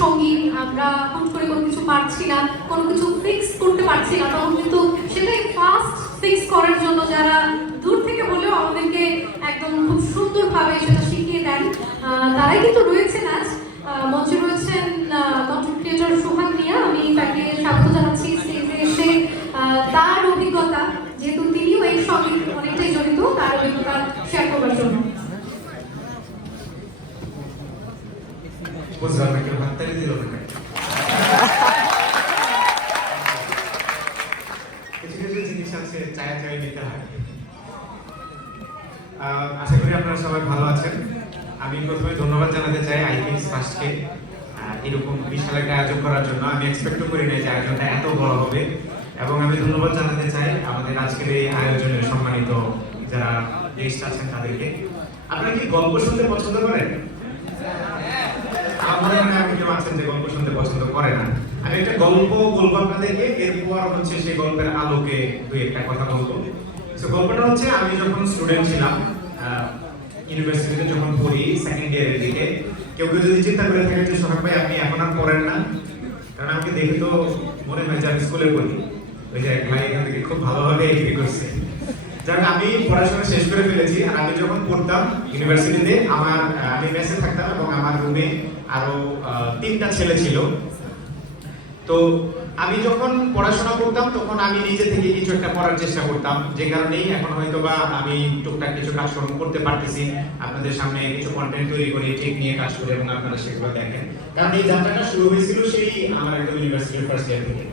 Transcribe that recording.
সঙ্গী, আমরা হুট করে কোনো কিছু পারছি না, কোনো কিছু ফিক্স করতে পারছি না, তখন কিন্তু সেটাই ফাস্ট ফিক্স করার জন্য যারা দূর থেকে হলেও আমাদেরকে একদম খুব সুন্দরভাবে সেটা শিখিয়ে দেন, তারাই কিন্তু রয়েছেন আজ মঞ্চে। রয়েছেন কন্টেন্ট ক্রিয়েটর সোহাগ মিয়া, আমি তাকে স্বাগত জানাচ্ছি স্টেজে এসে তার অভিজ্ঞতা, যেহেতু তিনিও এই সঙ্গে অনেকটাই জড়িত, তার অভিজ্ঞতা শেয়ার করবার জন্য। বুঝলাম না, কেউ হাততালি দিল না। কিছু কিছু জিনিস আছে চায়া চায়া নিতে হয়। আশা করি আপনারা সবাই ভালো আছেন। আমি প্রথমে ধন্যবাদ জানাতে চাই আইপিএস ফার্স্টকে এরকম বিশাল একটা আয়োজন করার জন্য। আমি এক্সপেক্টও করি নাই যে আয়োজনটা এত বড় হবে, এবং আমি ধন্যবাদ জানাতে চাই আমাদের আজকের এই আয়োজনের সম্মানিত যারা গেস্ট আছেন তাদেরকে। আপনারা কি গল্প শুনতে পছন্দ করেন? আমার মনে হয় আপনি কেউ আছেন যে গল্প শুনতে পছন্দ করে না। আমি একটা গল্প বলবো আপনাদেরকে, এরপর হচ্ছে সেই গল্পের আলোকে দুই একটা কথা বলবো। তো গল্পটা হচ্ছে, আমি যখন স্টুডেন্ট ছিলাম, ইউনিভার্সিটিতে যখন পড়ি সেকেন্ড ইয়ারের দিকে, কেউ কেউ যদি চিন্তা করে থাকে যে সোহাগ ভাই আপনি এখন আর পড়েন না, কারণ আমাকে দেখে তো মনে হয় যে আমি স্কুলে পড়ি, ওই যে এক ভাই এখান থেকে খুব ভালোভাবে এগ্রি করছে। যাক, আমি পড়াশোনা শেষ করে ফেলেছি। আর আমি যখন পড়তাম ইউনিভার্সিটিতে, আমি মেসে থাকতাম এবং আমার রুমে আরো 3টা ছেলে ছিল। তো আমি যখন পড়াশোনা করতাম তখন আমি নিজে থেকে কিছু একটা করার চেষ্টা করতাম, যে কারণেই এখন হয়তো বা আমি টুকটাক কিছু কাজকর্ম করতে পারতেছি, আপনাদের সামনে কিছু কন্টেন্ট তৈরি করি, টেক নিয়ে কাজ করি এবং আপনারা সেগুলো দেখেন। কারণ এই যাত্রাটা শুরু হয়েছিল সেই আমার একদম ইউনিভার্সিটির ফার্স্ট ইয়ার থেকে।